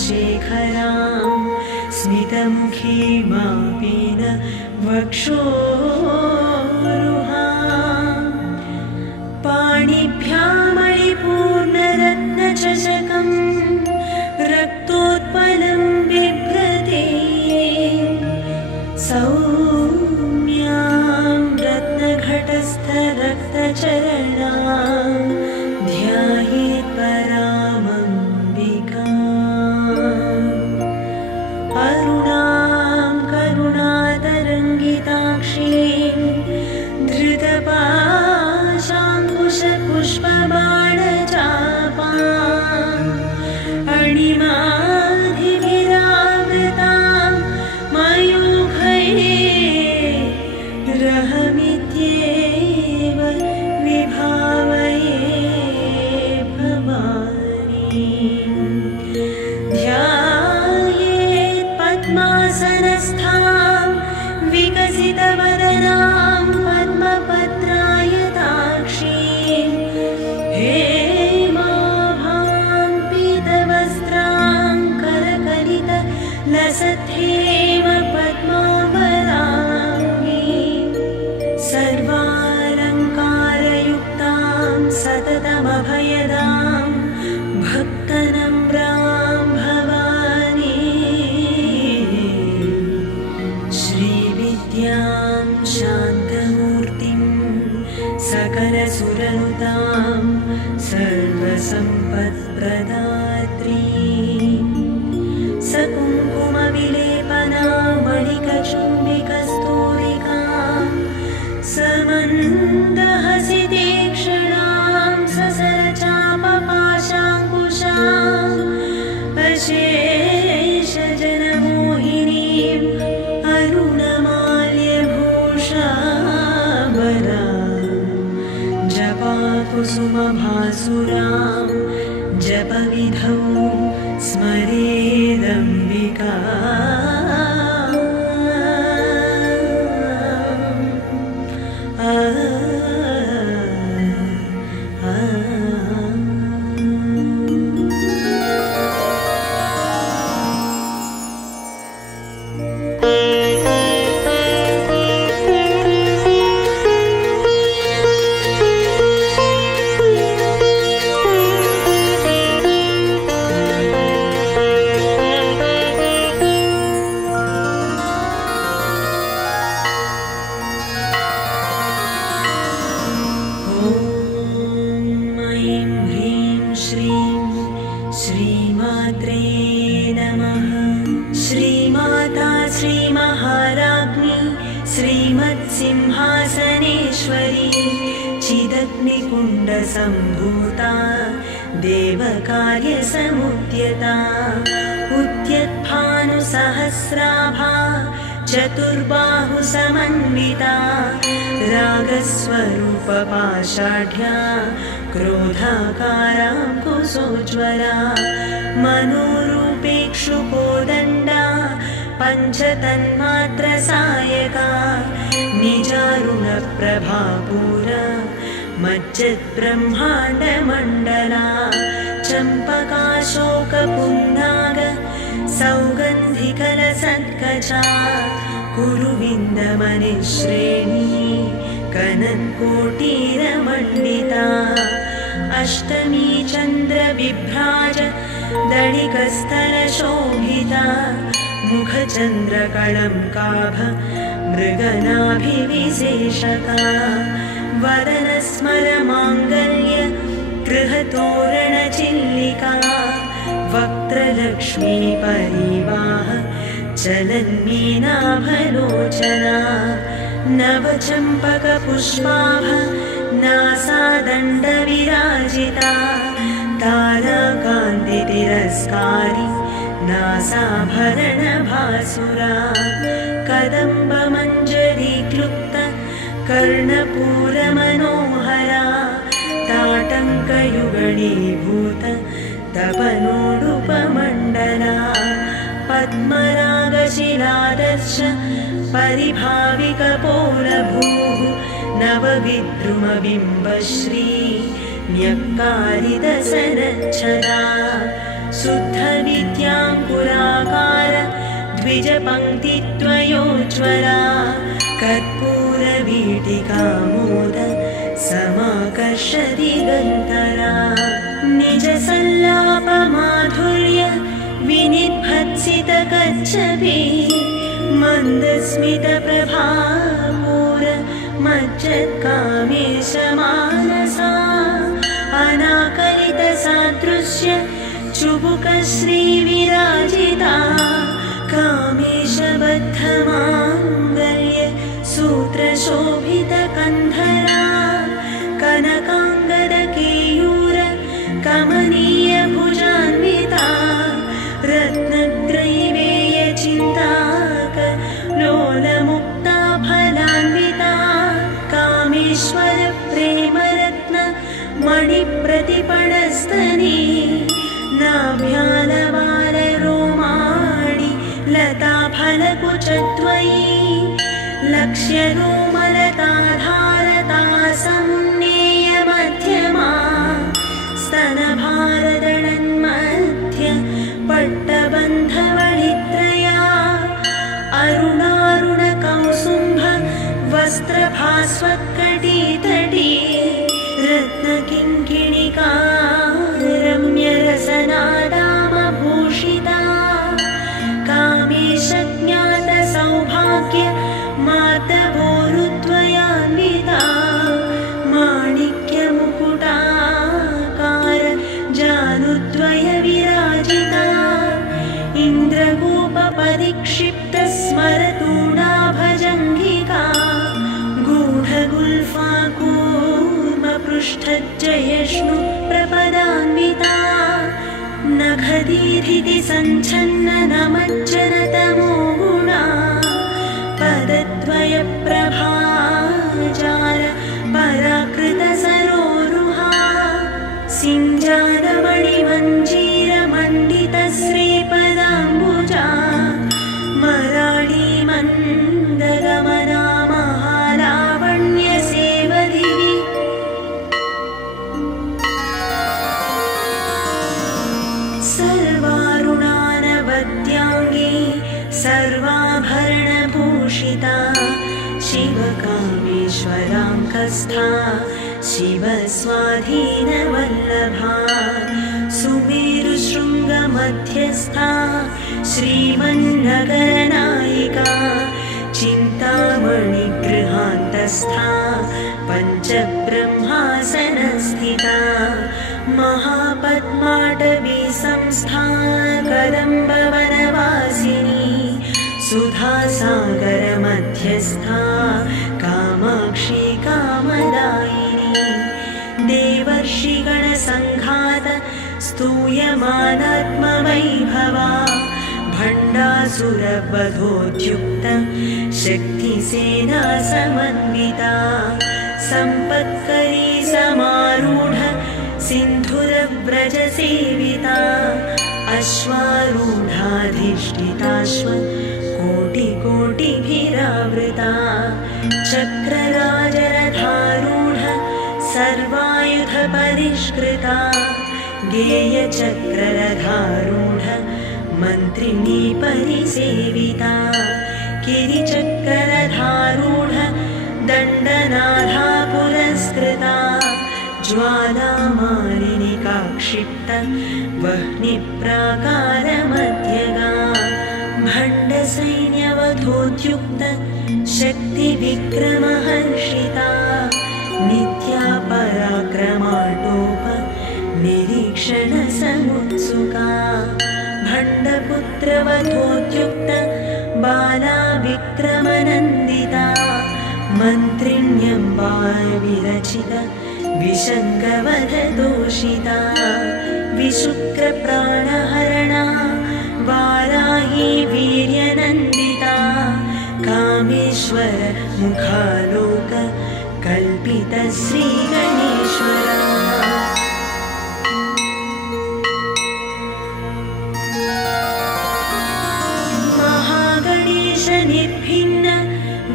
शेखरां स्मितमुखीमापीन वक्षोरुहां पाणिभ्यां मणिपूर्णरत्नचषकं रक्तोत्पलं बिभ्रते सौम्यां रत्नघटस्थरक्तचरणां ध्यायेत् परामम्बिकाम् अरुणां करुणातरङ्गिताक्षीं धृतपाशाङ्कुशपुष्पबाणचापाम् अणिमाधिभिरावृतां मयूखैरहमित्येव विभावये भवानी पद्मासनस्थां विकसितवदनां पद्मपत्रायताक्षीं हेमाभां पीतवस्त्रां करकलितलसद्धेमपद्मावराङ्गीं सर्वालङ्कारयुक्तां सततमभयदां भक्तनम्रां श्रीविद्यां शान्तमूर्तिं सकलसुरनुतां सर्वसम्पत्प्रदात्रीं सकुङ्कुमविलेपनामणिकचुम्बिकस्तूरिकां समन्दहसितीक्ष्णां ससरचापपाशाङ्कुशाम् अशेषजनमोहिनीं जपाकुसुमभासुरां जपविधौ स्मरेदम्बिका श्रीमात्रे नमः। श्रीमाता श्रीमहाराज्ञी श्रीमत्सिंहासनेश्वरी चिदग्निकुण्डसम्भूता देवकार्यसमुद्यता उद्यद्भानुसहस्राभा चतुर्बाहुसमन्विता रागस्वरूपपाषाढ्या क्रोधाकाराङ्कुशोज्ज्वला मनोरूपेक्षुकोदण्डा पञ्चतन्मात्रसायका निजारुणप्रभापूरा मज्जद्ब्रह्माण्डमण्डला चम्पकाशोकपुन्नाग सौगन्धिकलसत्कचा कुरुविन्दमनिश्रेणी कनत्कोटीरमण्डिता अष्टमी चन्द्रविभ्राज दणिकस्तरशोभिता मुखचन्द्रकळङ्काभ मृगनाभिविशेषका वदनस्मरमाङ्गल्य गृहतोरणचिल्लिका वक्त्रलक्ष्मी परिवाह चलन्मीनाभलोचना नवचम्पकपुष्पाभ नासादण्डविराजिता ताराकान्तितिरस्कारी नासाभरणभासुरा कदम्बमञ्जरीक्लुप्त कर्णपूरमनोहरा ताटङ्कयुगणीभूत तपनोडुपमण्डला पद्मरागशिलादर्श परिभाविकपोलभूः नवविद्रुमबिम्बश्री न्यक्कारिदसनच्छदा शुद्धविद्याङ्कुराकार द्विजपङ्क्तिद्वयोज्ज्वला कर्पूरवीटिकामोद समाकर्षदिगन्तरा निजसल्लापमाधुर्य विनिर्भत्सितकच्छपि मन्दस्मितप्रभापूर मज्जत्कामेशमानसा अनाकलितसादृश्य चुबुकश्रीविराजिता कामेशबद्धमाङ्गल्य सूत्रशोभितकन्धरा कनकाङ्गदकेयूर कमनीयभुजान्विता रत्नग्रैवेयचिन्ताक लोलमुक्ता फलान्विता कामेश्वरप्रेमरत्न मणिप्रतिपणस्तनी नाभ्यालबालरोमाणि लताफलकुचद्वयी लक्ष्यरोमलताधारता सम्नेयमध्यमा स्तनभारदळन्मध्य पट्टबन्धवळित्रया अरुणारुणकौसुम्भ वस्त्रभास्वत्कटीतटी रत्नकिङ्किणिका रम्यरसनादामभूषिता कामेशज्ञातसौभाग्य मातभोरुद्वयान्विता माणिक्यमुकुटाकार जानुद्वयविराजिता इन्द्रगोपपरिक्षिप्तस्मरतूणाभजङ्घिका गूढगुल्फाकूर्मपृष्ठज्जयष्णु प्रपदान्विता नखदीधिति सञ्छन्ननमज्जनतमो गुणा पदद्वयप्रभाजार पराकृतसरोरुहा सिञ्जानमणिमञ्जीरमण्डितश्रीपदाम्बुजा मराळीमन्दगमना महालावण्यसेवधिः सर्वारुणानवद्याङ्गी सर्वाभरणभूषिता शिवकामेश्वराङ्कस्था शिवस्वाधीनवल्लभा सुमेरुशृङ्गमध्यस्था श्रीमन्नगरनायिका चिन्तामणिगृहान्तस्था पञ्चब्रह्मासनस्थिता महापद्माटवी संस्था कदम्बवनवासिनी सुधासागरमध्यस्था कामाक्षी कामदायिनी देवर्षिगणसङ्घात स्तूयमानात्मवैभवा भण्डासुरवधोद्युक्त शक्तिसेना समन्विता सम्पत्करी समारूढ सिन्धुरव्रजसेविता अश्वारूढाधिष्ठिताश्व कोटिकोटिभिरावृता चक्रराजरथारूढ सर्वायुधपरिष्कृता गेयचक्ररथारूढ मन्त्रिणी परिसेविता गिरिचक्ररथारूढ दण्डनाथा पुरस्कृता ज्वालामालिनिका क्षिप्त वह्निप्राकारमध्यगा भण्डसैन्यवधोद्युक्त शक्तिविक्रमहर्षिता नित्या पराक्रमाटोप निरीक्षणसमुत्सुका भण्डपुत्रवधोद्युक्त बाला विक्रमनन्दिता मन्त्रिण्यम्बा विरचित विशङ्कवधदोषिता विशुक्रप्राणहरणा वाराही वीर्यनन्दिता कामेश्वर मुखालोक कल्पित श्रीगणेश्वरा महागणेश निर्भिन्न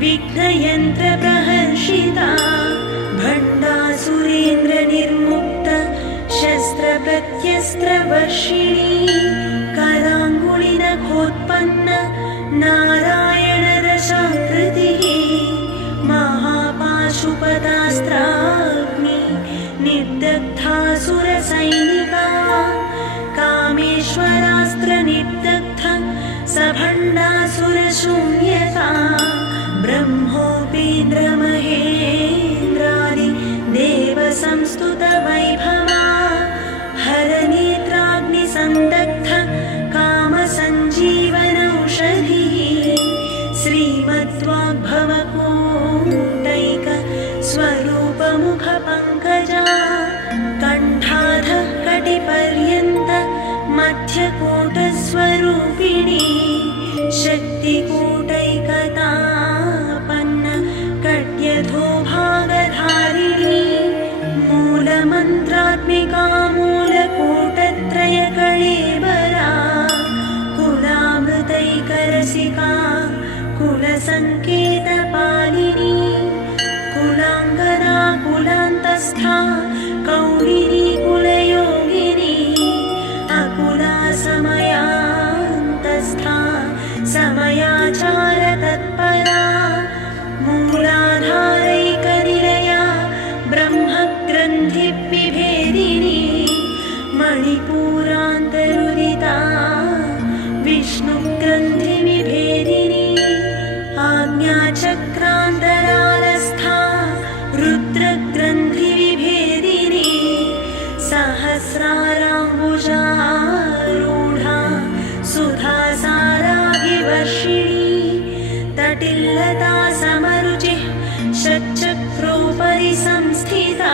विघ्नयन्त्र प्रहर्षिता भण्डासुरेन्द्र निर्मुक्त शस्त्र प्रत्यस्त्र वर्षिणी कराङ्गुलिनखोत्पन्न नारायण रसाकृतिः महापाशुपतास्त्राग्नि निर्दग्धासुरसैनिका कामेश्वरास्त्र निर्दग्ध सभण्डासुरशून्यता ब्रह्मोपेन्द्र महेन्द्रादि देवसंस्तुत वैभवा हरनेत्राग्निसन्दग्ध कामसञ्जीवनौषधिः श्रीमद्वाग्भवकूटैक स्वरूपमुखपङ्कजा कण्ठाधः कटिपर्यन्त मध्यकूटस्वरूपिणी शक्तिकूटैकतापन्न कट्यधोभागधारिणी मूलमन्त्रात्मिका मूलकूटत्रयकळेबरा कुलामृतैकरसिका कुलसङ्केतपालिनी कुलाङ्गना कुलान्तस्था कौलिनी कुलयोगिनी अकुला समयान्तस्था समयाचार तत्परा मूलाधारैकनिलया ब्रह्मग्रन्थिविभेदिनी मणिपूरान्तरुदिता विष्णुग्रन्थिविभेदिनी आज्ञाचक्रान्तरालस्था रुद्रग्रन्थिविभेदिनी सहस्राराम्बुजारूढा सुधासाराभिवर्षिणी तटिल्लता समरुचिः षट्चक्रोपरि संस्थिता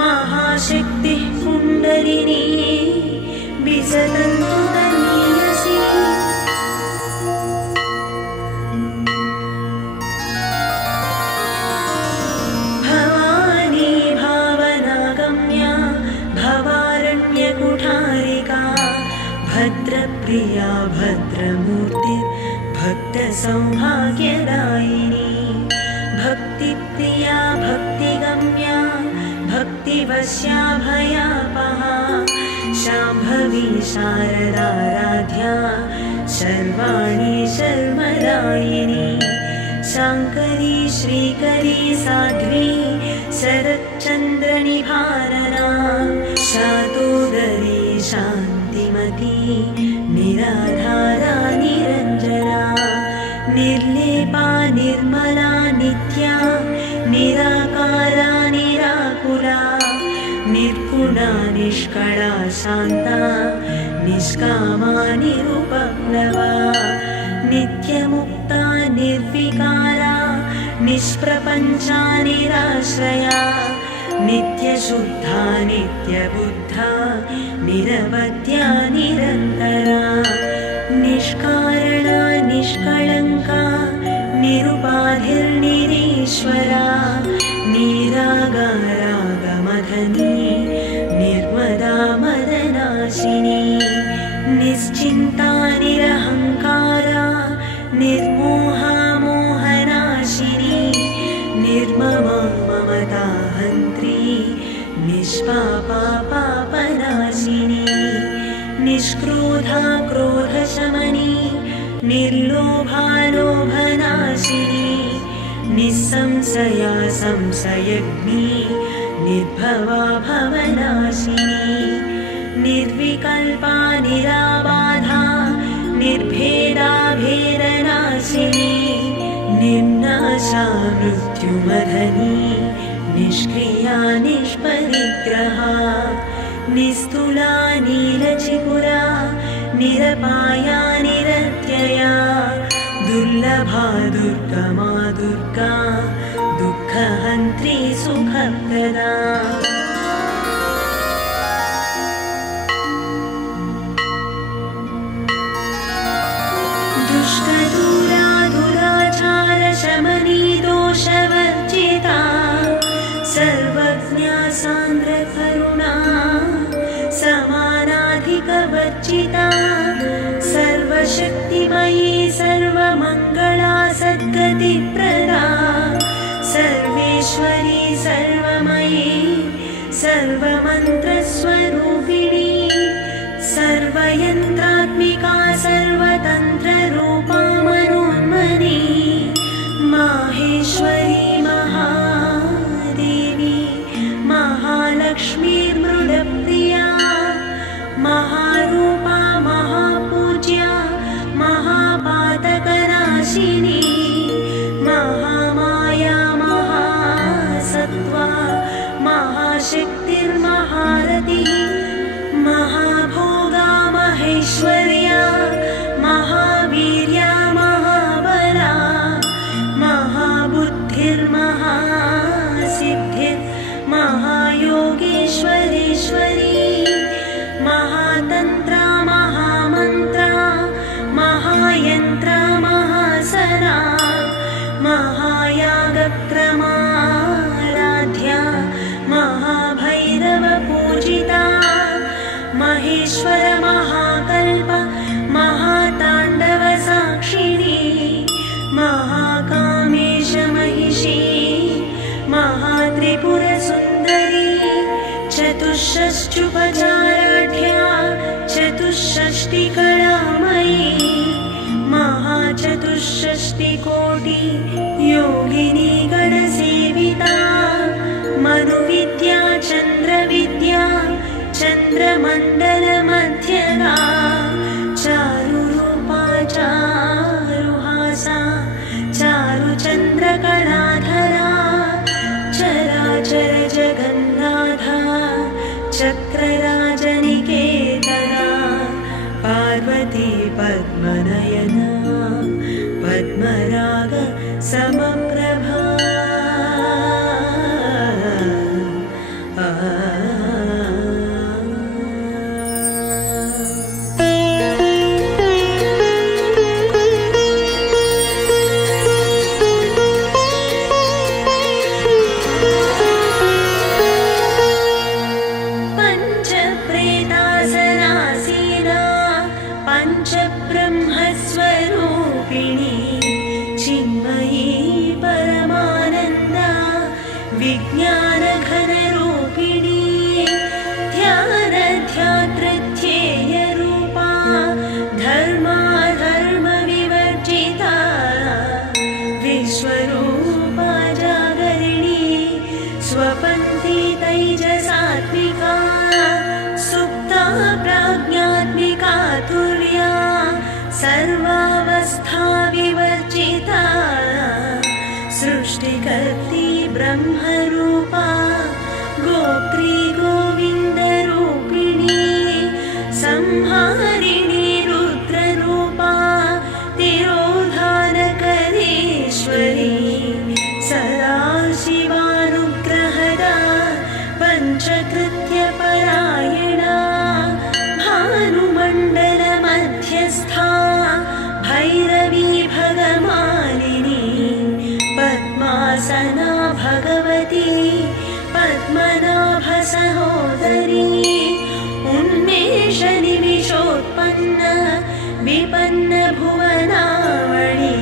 महाशक्तिः कुण्डलिनी विजलन्तु तनीयसी भवानी भावनागम्या भवारण्यकुठारिका भद्रप्रिया भद्रमूर्तिर्भक्तसौभाग्यदायिनी भक्तिप्रिया भक्तिगम्या भक्तिवश्या भयापहा शाम्भवी शारदाराध्या शर्वाणी शर्मदायिनी शाङ्करी श्रीकरी साध्वी शरच्चन्द्रनिभारना शातोदरी शान्तिमती निराधारा निरञ्जना निर्लेपा निर्मला नित्या निराकारा निराकुला निर्गुणा निष्कळा शान्ता निष्कामा निरुपप्लवा नित्यमुक्ता निर्विकारा निष्प्रपञ्चा निराश्रया नित्यशुद्धा नित्यबुद्धा निरवध्या निरन्तरा निष्कारणा निष्कळङ्का निरुपाधिर्निरीश्वरा निरागारागमधनी निर्मदा मदनाशिनी निश्चिन्ता निरहङ्कारा निर्मोहा मोहनाशिनी निर्ममा ममता हन्त्री निष्पापा पापनाशिनी निष्क्रोधा क्रोधशमनी निर्लोभा लोभनाशिनी निस्संशया संशयग्नी निर्भवा भवनाशिनी निर्विकल्पा निराबाधा निर्भेदा भेदनाशिनी निर्नाशा मृत्युमधनी निष्क्रिया निष्परिग्रहा निस्तुला नीलचिपुरा निरपाया निरत्यया दुर्लभा दुर्गमा दुर्गा दुःखहन्त्री सुखप्रदा दुष्टदूरा दुराचारशमनी दोषवर्जिता सर्वज्ञा सान्द्रकरुणा समानाधिकवर्जिता सर्वशक्तिमयी सर्वमङ्गला सद्गतिप्रदा सर्वेश्वरी सर्वमयी सर्वमन्त्रस्वरूपिणी सर्वयन्त्रात्मिका सर्वतन्त्ररूपा मनोन्मनी माहेश्वरी महादेवी महालक्ष्मीर्मृडप्रिया महारूपा महापूज्या महापातकनाशिनी महामाया महासत्त्वा महाशक्तिर्महारतिः महाभोगा महेश्वर्या महावीर्या महाबला महाबुद्धिर्महासिद्धिर्महायोगेश्वरीश्वरी महातन्त्रा महामन्त्रा महायन्त्रा महासना महायागक्रमाराध्या महाभैरवपूजिता महेश्वर महाकल्प महाताण्डवसाक्षिणी महाकामेश महिषी महात्रिपुरसुन्दरी चतुष्षष्ट्युपचाराढ्या चतुष्षष्टिकलामयी महाचतुष्षष्टिकोटि योगिनी गणसेविता मनुविद्या चन्द्रविद्या चन्द्रमण्डलमध्यगा चारुरूपा चारुहासा चारुचन्द्रकलाधरा चराचर जगन्नाथा चक्रराजनिकेतना पार्वती पद्मनयना पद्मराग समप्रभा पञ्चप्रेतासनासीना पञ्चब्रह्मस्वरूपिणी चिन्मयी परमानन्दा विज्ञानघनरूपिणी ध्यानध्यातृध्येयरूपा धर्माधर्मविवर्जिता विश्वरूपा जागरिणी स्वपन्थी तैजसात्मिका सुप्ता प्राज्ञात्मिका तुर्या सर्वावस्था विवर्जिता सृष्टिकर्त्री ब्रह्मरूपा गोत्री गोविन्दरूपिणी संहारिणी रुद्ररूपा तिरोधानकरेश्वरी सदा शिवानुग्रहदा पञ्चकृत्यपरायणा भानुमण्डलमध्यस्था भैरवी भगमालिनी पद्मासना भगवती पद्मनाभसहोदरी उन्मेषनिमिषोत्पन्न विपन्नभुवनावळी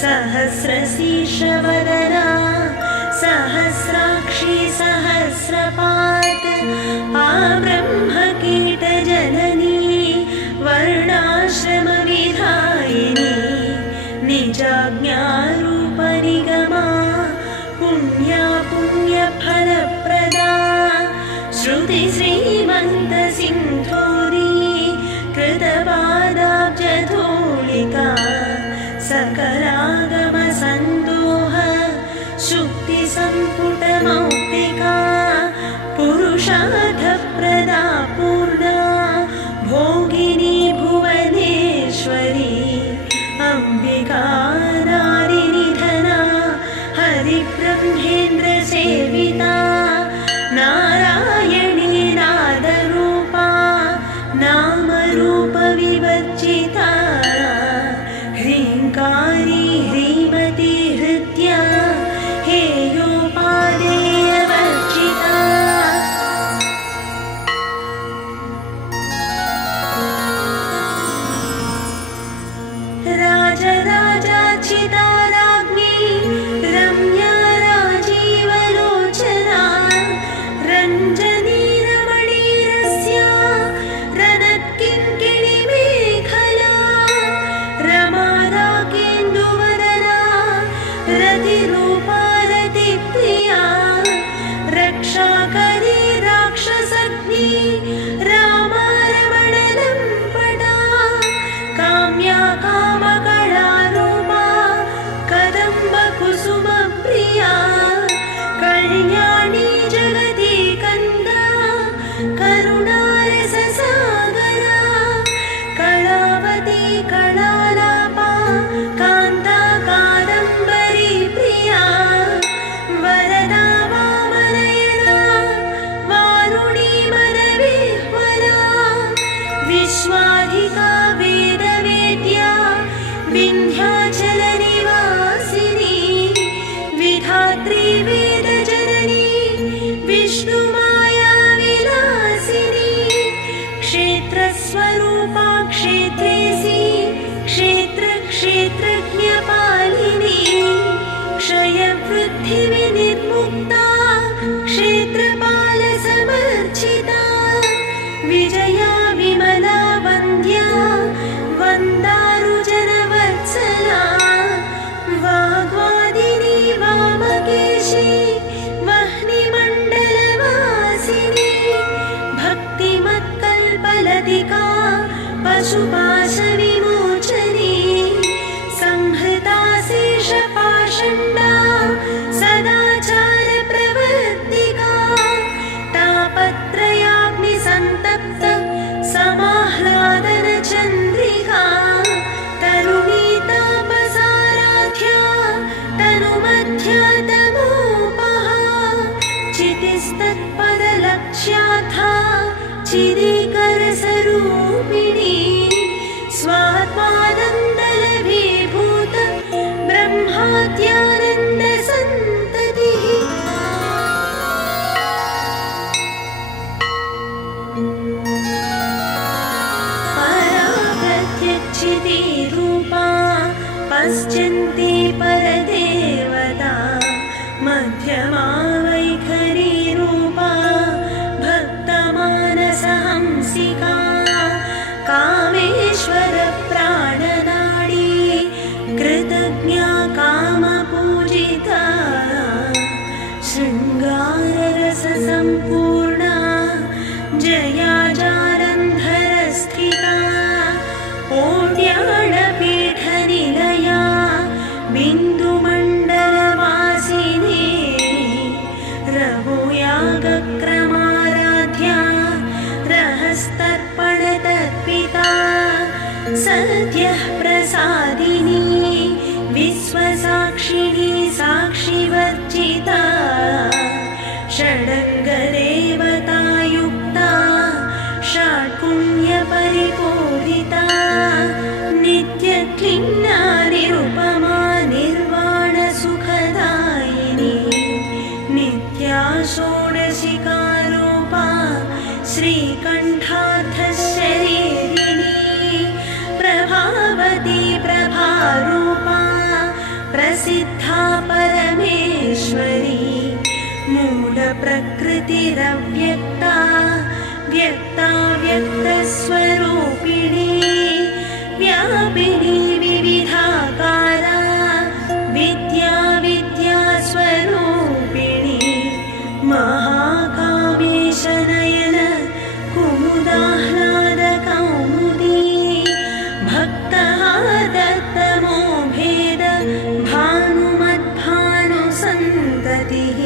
सहस्रशीर्षवदना सहस्राक्षी सहस्रपात् आब्रह्मकीटजननी वर्णाश्रमविधायिनी निजाज्ञारूपनिगमा पुण्या पुण्यफलप्रदा श्रुतिश्रीमन्तसिन्धूरी कृतपादाब्जधूलिका सकलागमसन्दोह शुक्तिसम्पुटमौक्तिका पुरुषार्थप्रदा पूर्णा भोगिनी भुवनेश्वरी अम्बिका नारिनिधना हरिब्रह्मेन्द्रसेविता नारायणी नादरूपा नामरूपविवर्जिता राज्ञी रम्या राजीवलोचना रञ्जनी रमणीरस्या रनत्किङ्किणिमेखला रमा राकेन्दुवदना रतिरूपा रतिप्रिया रक्षाकरी राक्षसग्नी रामा रमणलम्पटा काम्या कामकलारूपा कदम्बकुसुमप्रिया कल्याणी जगती कन्दा करुणारससागरा कलावती कलालापा कान्ता कादम्बरी प्रिया वरदा वामनयना वारुणी मनविह्वला विश्वाधिका वेदवेद्या विन्ध्याचलनिवासिनी विधात्री वेदजननी विष्णुमाया विलासिनी क्षेत्रस्वरूपा क्षेत्रेसी क्षेत्रक्षेत्रज्ञपालिनी क्षयवृद्धिविनिर्मुक्ता क्षेत्रपालसमर्चिता विजया विमला वन्द्या वन्दारुजनवत्सला वाग्वादिनी वामकेशी वह्निमण्डलवासिनी भक्तिमत्कल्पलतिका पशुपाशविमोचनी संहृता शेषपाषण्डा सदाचारप्रवर्तिका तापत्रयाग्निसन्तप्त समाह्लादनचन्द्रिका तरुणी तापसाराध्या तनुमध्या तमोपहा चितिस्तत्पदलक्ष्याथा चिदीकरसरूपिणी स्वात्मानन्दलभीभूत ब्रह्माद्यानन्दसन्ततिः परा प्रत्यक्षिती रूपा पश्यन्ती परदेवता मध्यमा वैखरी रूपा भक्तमानसहंसिका कामेश्वर प्राणनाडी कृतज्ञा कामपूजिता शृङ्गाररससम्पूर्णा जया जालन्धरस्थिता ओड्याणपीठनिलया बिन्दुमण्डलवासिनी रघुयागक्रमाराध्या रहस्तर्पणतर्पिता सद्यः प्रसादिनी विश्वसाक्षिणी साक्षिवर्जिता षडङ्गदेवतायुक्ता षट्पुण्यपरिपूरिता नित्यक्लिन्ना निरुपमा निर्वाणसुखदायिनी नित्या षोडशिकारूपा श्रीकण्ठार्थशरीरिणी प्रभावती प्रभारूपा प्रसिद्धा परमेश्वरी मूलप्रकृतिरव्यक्ता व्यक्ता व्यक्तस्वरूपिणी व्यापिनी विविधाकारा विद्या विद्यास्वरूपिणी महाकामेशनयन कुमुदाह्लादकौमुदी भक्तः दत्तमो भेद भानुमद्भानुसन्ततिः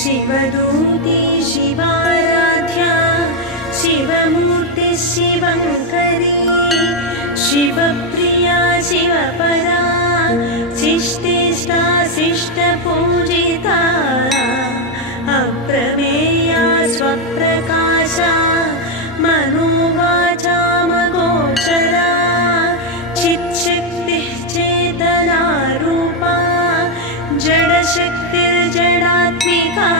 शिवदूती शिवाराध्या शिवमूर्तिः शिवङ्करी शिवप्रिया शिवपरा शिष्टेष्टा शिष्टपूजिता अप्रमेया स्वप्रकाशा मनोवाचामगोचरा चित्शक्तिः चेतनारूपा जडशक्तिर्जडात्मिका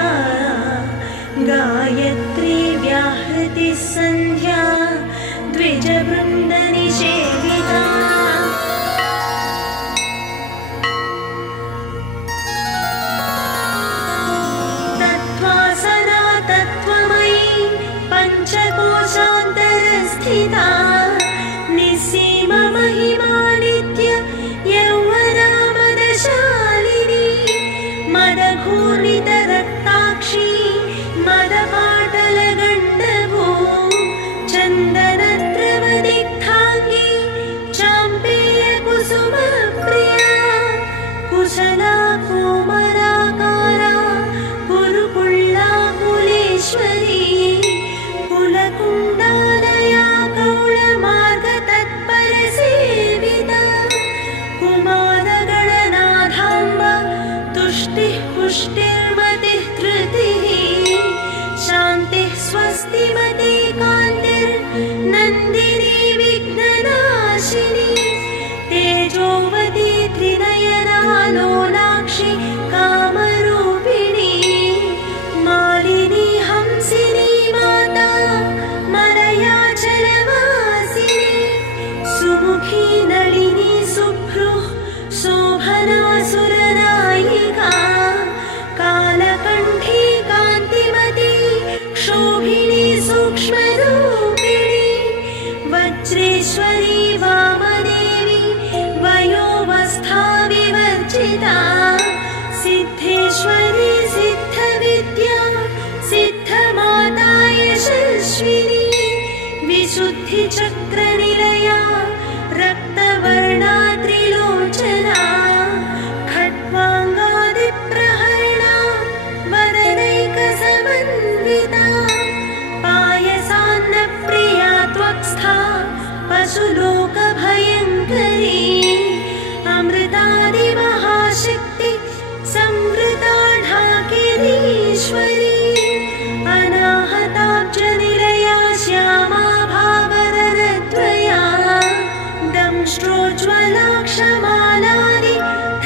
प्रोज्ज्वलाक्षमालानि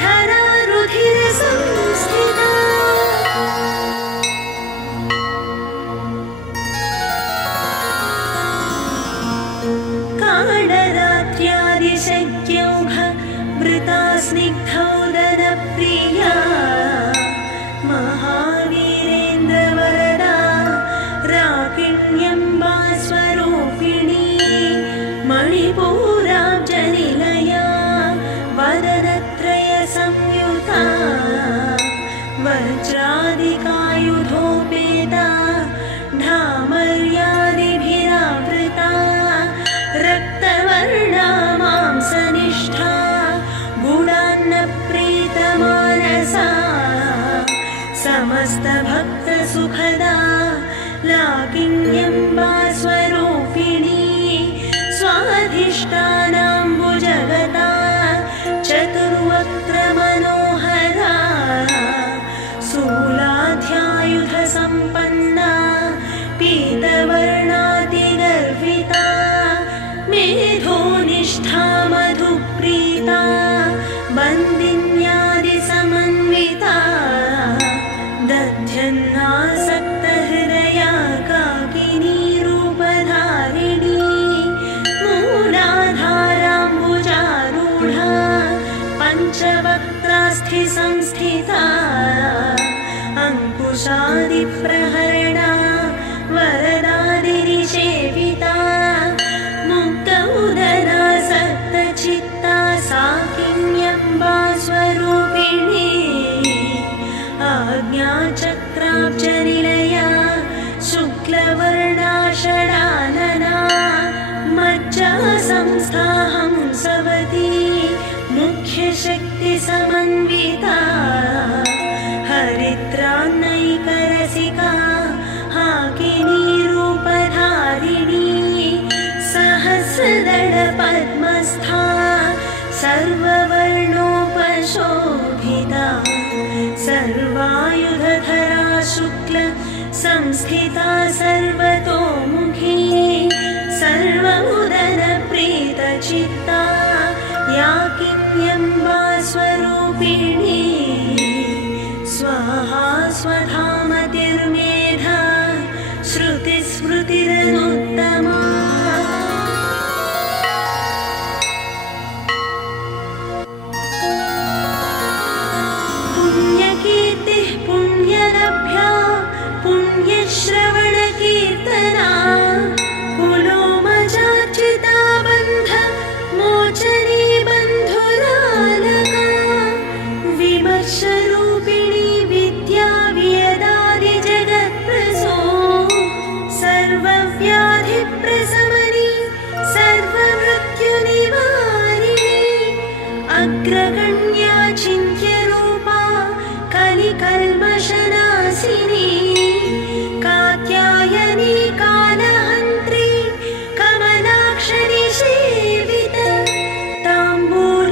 धरा रुधिरसंस्थिता कालरात्र्यादिशक्यौघ वृता स्निग्धौदनप्रिया महावीरेन्द्रवरदा राकिण्यम्बा स्वरूपिणी मणिपूराब्जनिलया वदनत्रयसंयुता वज्रादिकायुधोपेता ढामर्यादिभिरावृता रक्तवर्णा मांसनिष्ठा गुणान्नप्रीतमानसा समस्तभक्तसुखदा लाकिन्यम्बा स्वरूपिणी स्वाधिष्ठानाम्बुजगता चतुर्वक्त्रमनोहरा शूलाध्यायुधसम्पन्ना पीतवर्णातिगर्विता मेधोनिष्ठा मधुप्रीता बन्दिन्यादिसमन्विता दध्यन्नासक्तहृदया काकिनी रूपधारिणी मूलाधाराम्बुजारूढा पञ्चवक्त्रास्थिसंस्थिता अङ्कुशादिप्रहरणा वरदादिनिषेविता मुक्तौदरासक्तचित्ता साकिन्यम्बा स्वरूपिणी आज्ञाचक्राब्जनिलया शुक्लवर्णा षडानना मज्जासंस्था हंसवती मुख्यशक्तिसमन्विता हरिद्रान्नैकरसिका हाकिनी रूपधारिणी सहस्रदळपद्मस्था सर्ववर्णोपशोभिता सर्वायुधधरा शुक्ल संस्थिता सर्वतोमुखी सर्वमुदनप्रीतचित्ता याकिन्यम्बा स्वरूपिणी स्वाहा स्वधामतिर्मेधा श्रुतिस्मृतिरनुत्तमा पुण्यकीर्तिः पुण्यलभ्या पुण्यश्रवणकीर्तना कुलोमजार्चिता बन्ध मोचनी बन्धुरालका विमर्शरूपिणी विद्या वियदादिजगत्प्रसो सर्वव्याधिप्रशमनी सर्वमृत्युनिवारिणी अग्रगण्या चिन्त्यरूपा कलिकल्मषनाशिनी कात्यायनी कालहन्त्री कमलाक्षरी सेवित ताम्बूलपूरितमुखी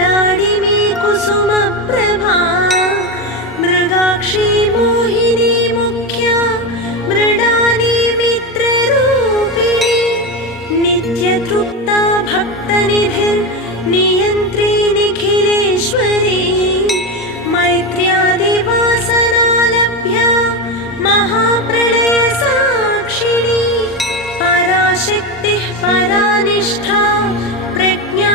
लाडिमी कुसुमप्रभा मृगाक्षी मोहिनी मुख्या मृडानी मित्ररूपिणी नित्यतृप्ता भक्तनिधिर्नियन्त्री निखिलेश्वरी मैत्र्यादिवासनालभ्या महाप्रलयसाक्षिणी पराशक्तिः परानिष्ठा प्रज्ञानघनरूपिणी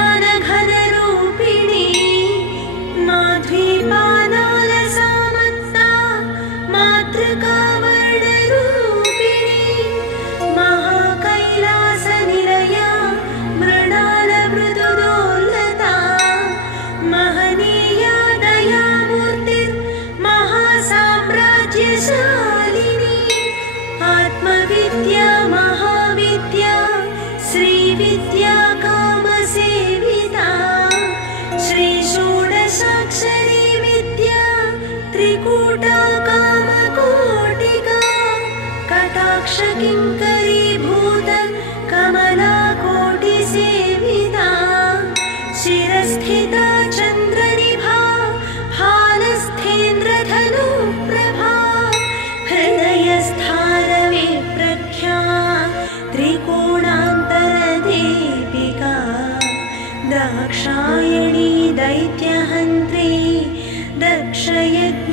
माध्वीपानालसामत्ता मातृकावर्णरूपिणी महाकैलासनिलया मृणालमृदुदोलता दाक्षायणी दैत्यहन्त्री दक्षयज्ञविनाशिनी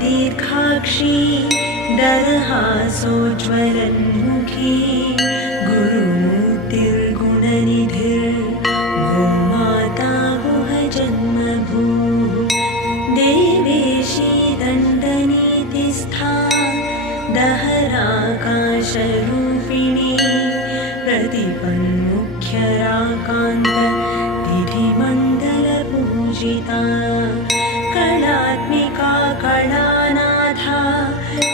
दीर्घाक्षी दरहासोज्ज्वलन्मुखी गुरुमूर्तिर्गुणनिधिर्गोमाता गुहजन्मभूः देवेशी दण्डनीतिस्था दहराकाशरूपिणी प्रतिपन्मुख्यराकान्त तिथिमण्डलपूजिता कलात्मिका कलानाथा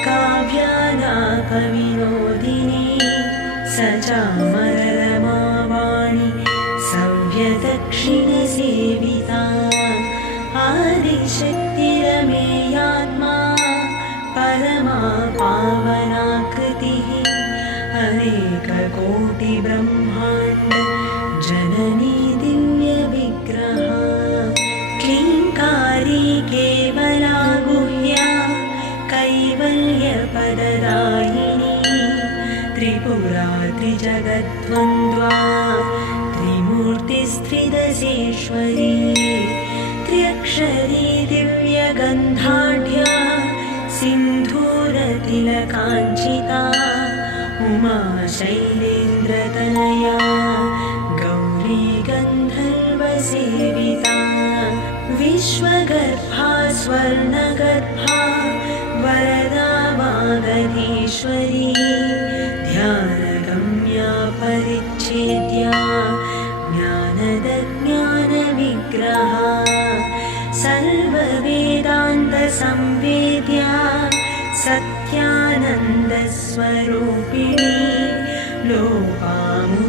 काव्यालापविनोदिनी सचामररमावाणी सव्यदक्षिणसेविता आदिशक्तिरमेयात्मा परमा पावनाकृतिः अनेककोटिब्रह्माण्ड जननी दिव्यविग्रहा क्लीङ्कारी केवला गुह्या कैवल्यपददायिनी त्रिपुरा त्रिजगद्वन्द्वा त्रिमूर्तिस्त्रिदशेश्वरी त्र्यक्षरी दिव्यगन्धाढ्या सिन्धूरतिलकाञ्चिता उमा शैलेन्द्रतनया गौरी गन्धर्वसेविता विश्वगर्भा स्वर्णगर्भा वरदा वागधीश्वरी ध्यानगम्या परिच्छेद्या ज्ञानदज्ञानविग्रहा सर्ववेदान्तसंवेद्या सत्यानन्दस्वरूपिणी लोपामुद्रार्चिता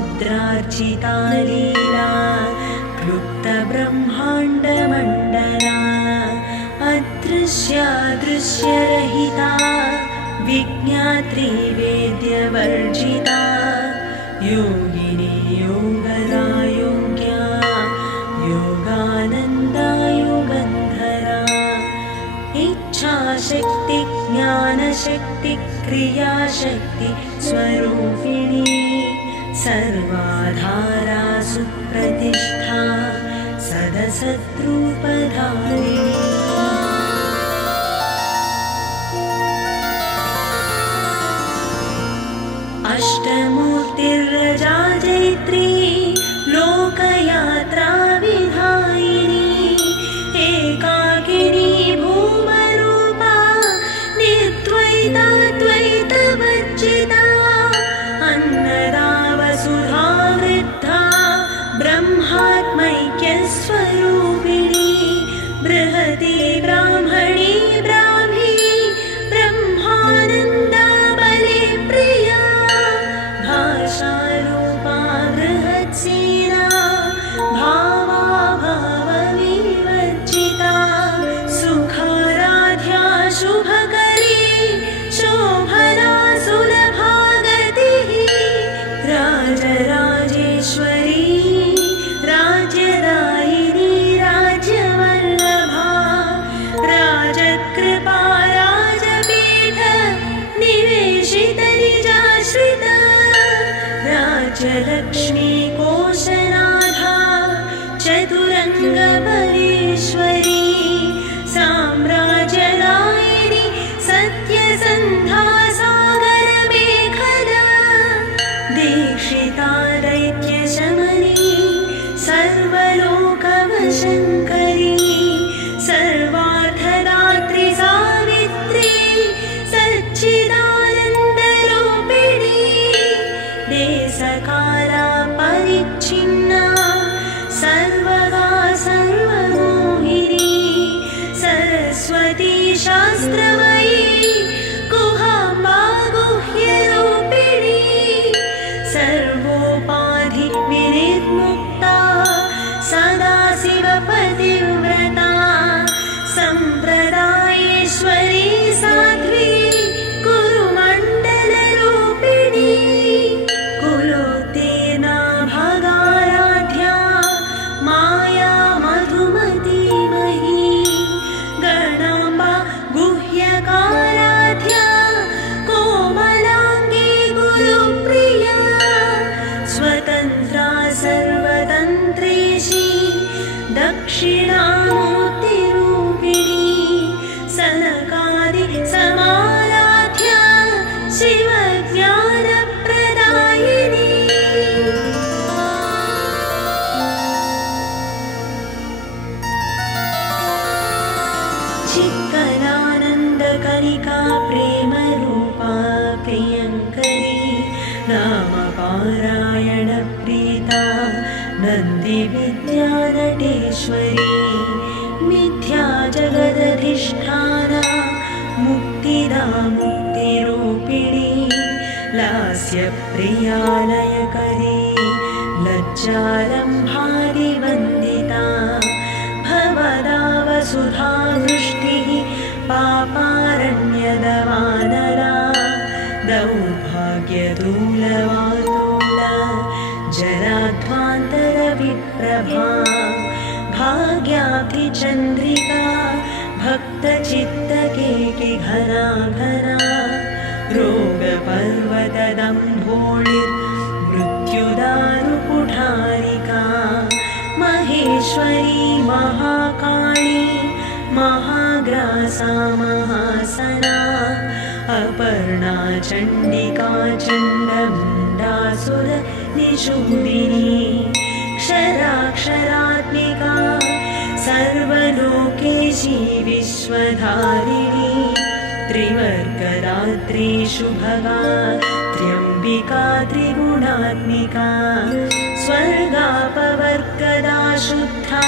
लीला क्लुप्तब्रह्माण्डमण्डला अदृश्यादृश्यरहिता विज्ञात्री वेद्यवर्जिता योगिनी योगदा योग्या योगानन्दा युगन्धरा इच्छाशक्ति ज्ञानशक्ति क्रियाशक्ति स्वरूपिणी सर्वाधारा सुप्रतिष्ठा सदसद्रूपधारिणी अष्टमूर्तिर्रजा जैत्री लोकयात्रा विधायिनी एकाकिनी भूमरूपा निर्द्वैता द्वैतवर्जिता अन्नदा वसुधा वृद्धा ब्रह्मात्मैक्यस्वरूपिणी बृहति कालिका प्रेमरूपा प्रियङ्करी नामपारायणप्रीता नन्दिविद्यानटेश्वरी मिथ्या जगदधिष्ठाना मुक्तिदा मुक्तिरूपिणी लास्यप्रियालयकरी लज्जालम्भादिवन्दिता भवदा वसुधा वृष्टिः पापारण्यदवानरा दौर्भाग्यदूलवातूला जराध्वान्तरविप्रभा भाग्याब्धिचन्द्रिका भक्तचित्तकेकिघना घना रोगपर्वतदम्भोळिर्मृत्युदारुकुठारिका महेश्वरी महाकाली महाग्रासा महासना अपर्णा चण्डिका चण्डमुण्डासुरनिषूदिनी क्षराक्षरात्मिका सर्वलोकेशी विश्वधारिणी त्रिवर्गदात्री शुभगा त्र्यम्बिका त्रिगुणात्मिका स्वर्गापवर्गदा शुद्धा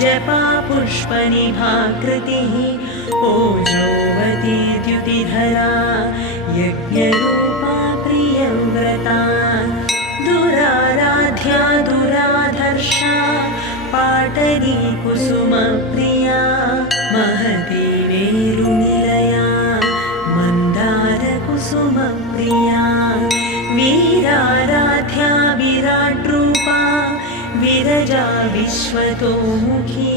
जपा पुष्पनिभाकृतिः ओजोवती द्युतिधरा यज्ञरूपा प्रियव्रता दुराराध्या दुराधर्षा पाटली कुसुमप्रिया महती वेरुनिलया मन्दारकुसुमप्रिया वीराराध्या विराट्रूपा विरजा विश्वतोमुखी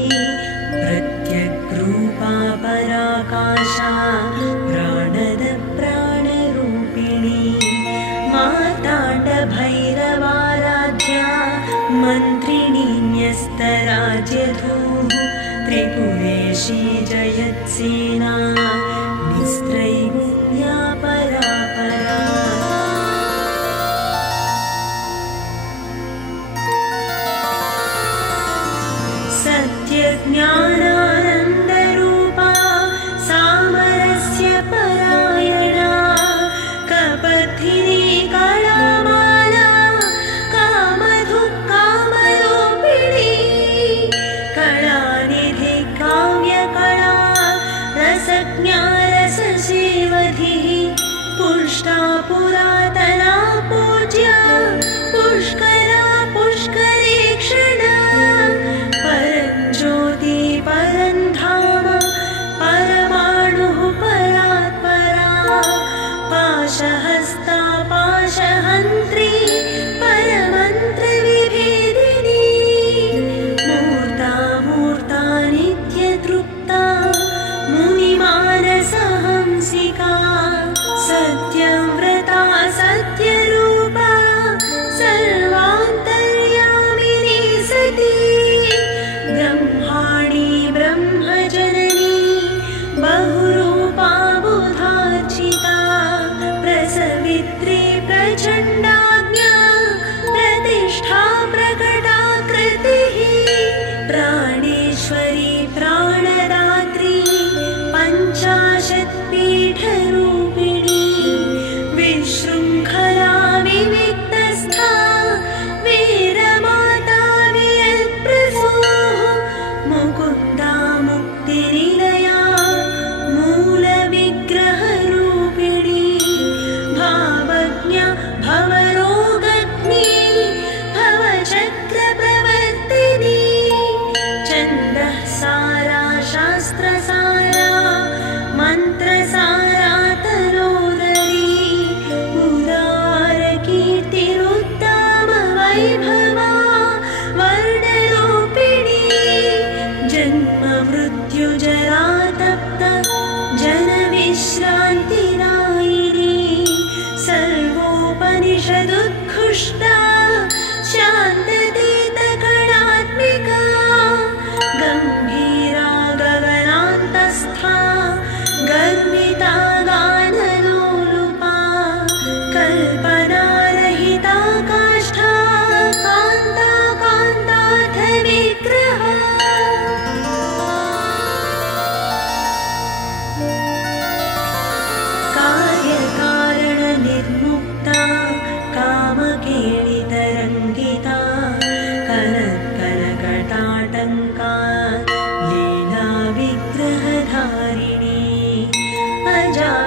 प्रत्यग्रूपा पराकाशा प्राणदप्राणरूपिणी मार्ताण्डभैरवाराध्या मन्त्रिणी न्यस्तराज्यधूः त्रिपुरेशी जयत्सेना निस्त्रैगुण्या परापरा सत्यज्ञानानन्दरूपा सामरस्य परायणा कपथिनी कलामाला कामधुक्कामरूपिणी कलानिधि काव्यकला रसज्ञा रससेवधिः पुष्टा पुरातना पूज्या पुष्करा पुष्करेक्षणा परञ्ज्योति परन्धाम परमाणुः परात्परा पाशहस्ता पाशहन्त्री परमन्त्रविभेदिनी मूर्ता मूर्ता नित्यतृप्ता मुनिमानसहंसिका सत्यव्रता सत्य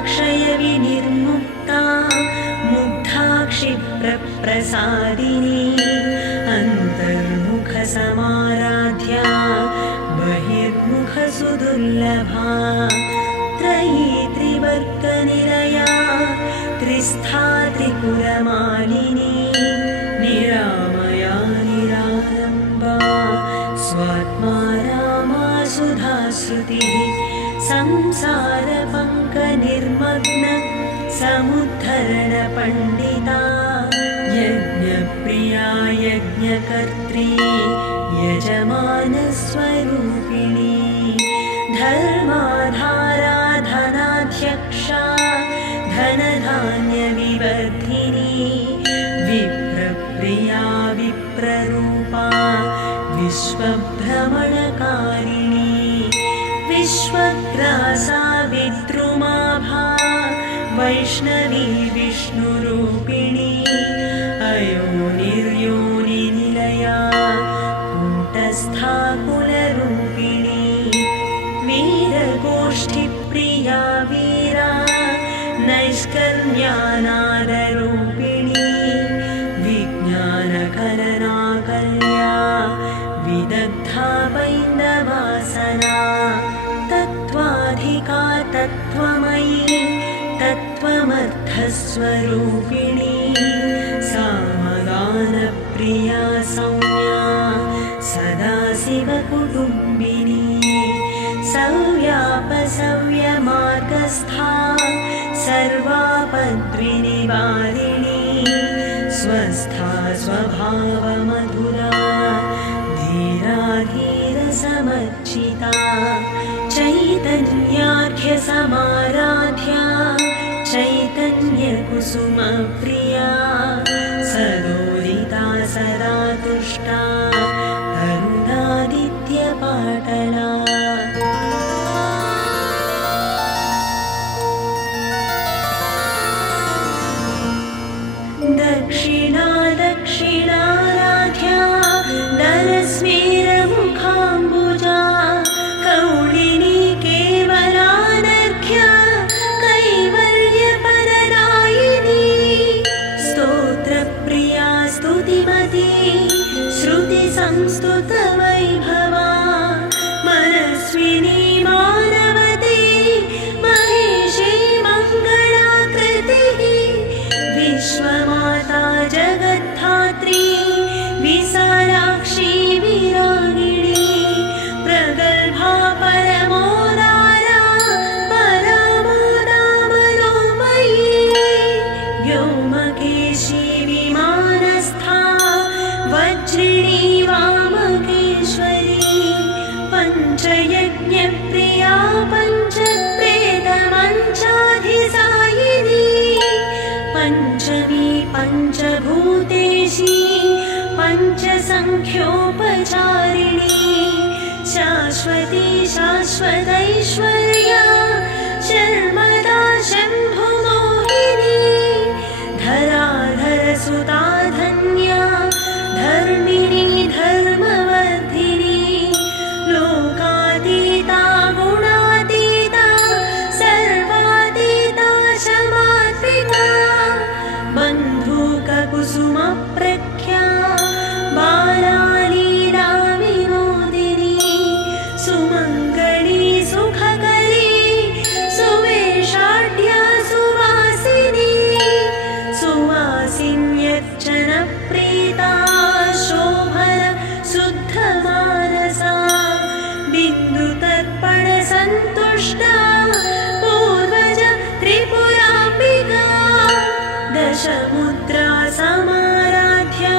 क्षयविनिर्मुक्ता मुग्धा क्षिप्रप्रसादिनी अन्तर्मुखसमाराध्या बहिर्मुखसुदुर्लभा त्रयी त्रिवर्गनिलया त्रिस्था त्रिपुरमालिनी निरामया निरारम्भा स्वात्मा रामा सुधाश्रुतिः संसारपङ्कनिर्मग्न समुद्धरणपण्डिता यज्ञप्रिया यज्ञकर्त्री यजमानस्वरूपिणी धर्माधारा धनाध्यक्षा धनधान्यविवर्धिनी विप्रप्रिया विप्ररूपा विश्वभ्रमणकारिणी विश्वग्रासा विद्रुमाभा वैष्णवी विष्णुरूपिणी अयोनिर्योनिनिलया कूटस्था कुलरूपिणी वीरगोष्ठिप्रिया वीरा नैष्कर्म्यानादरूपिणी विज्ञानकलनाकल्या विदग्धा पैन्दवासना तत्त्वाधिका तत्त्वमयी तत्त्वमर्थस्वरूपिणी सामगानप्रिया सौम्या सदाशिवकुटुम्बिनी सव्यापसव्यमार्गस्था सर्वापद्विनिवारिणी स्वस्था स्वभावमधुरा धीरा धीरसमर्चिता चैतन्याख्यसमाराध्या चैतन्यकुसुमप्रिया सदोदिता सदा तुष्टा करुणादित्यपाटला दक्षिणा दक्षिणाराध्या दरस्मेरमुखाम्बुजा कौलिनी केवलानर्घ्या कैवल्यपरदायिनी स्तोत्रप्रिया स्तुतिमती श्रुतिसंस्तुतवैभवा मनस्विनी मानवती महेशी मङ्गलाकृतिः विश्वमाता जगद्धात्री विशालाक्षी विरागिणी प्रगल्भा परमोदारा परामोदामलोमयी व्योमकेशी विमानस्था वज्रिणी वामकेश्वरी पञ्चयज्ञप्रिया पञ्चप्रेतमञ्चाधिसायिनी पञ्चमी पञ्चभूतेशी पञ्चसङ्ख्योपचारिणी शाश्वती शाश्वतैश्वर्या शर्मदा शम्भुमोहिनी धराधरसुता धन्या धर्मिणी धर्मवर्धिनी लोकातीता गुणातीता सर्वातीता शमात्मिका बन्धूककुसुमप्रख्या बालालीला विनोदिनी सुमङ्गली सुखकरी सुवेशाढ्या सुवासिनी सुवासिन्यर्चनप्रीता शोभन शुद्धमानसा बिन्दुतर्पणसन्तुष्टा पूर्वज त्रिपुराम्बिका दशमुद्रा समाराध्या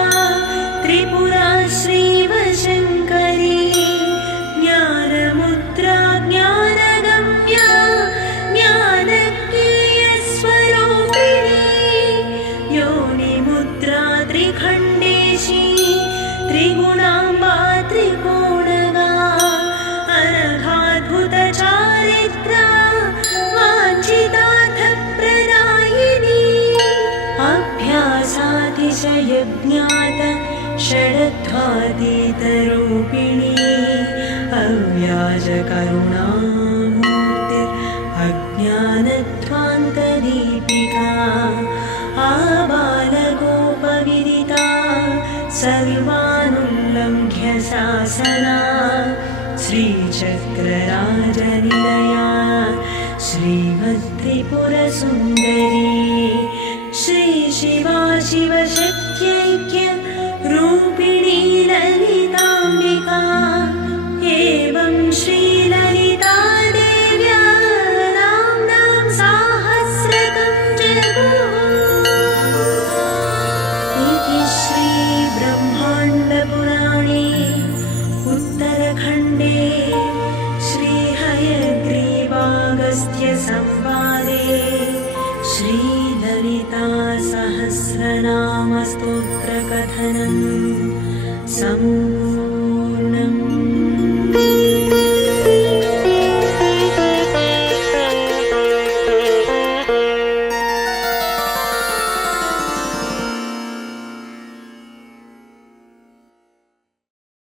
त्रिपुरा श्रीवशङ्करी ज्ञानमुद्रा ज्ञानगम्या ज्ञानज्ञेयस्वरूपिणी योनिमुद्रा त्रिखण्डेशी त्रिगुणाम्बा त्रिकोणगा अनघाद्भुतचारित्रा वाञ्छितार्थप्रदायिनी अभ्यासातिशयज्ञात षडध्वातीतरूपिणी अव्याजकरुणामूर्तिर् अज्ञानध्वान्तविनाशिनी शासना श्रीचक्रराजनिलया श्रीमत्त्रिपुरसुन्दरी श्रीशिवा शिवशक्त्यैक्य रूपिणी ललिताम्बिका एवं श्रीललिता देव्या नाम्नां साहस्रकं जगुः इति श्रीब्रह्माण्डपुराणे उत्तरखण्डे श्रीहयग्रीवागस्त्यसंवादे श्रीललितासहस्रनामस्तोत्रकथनं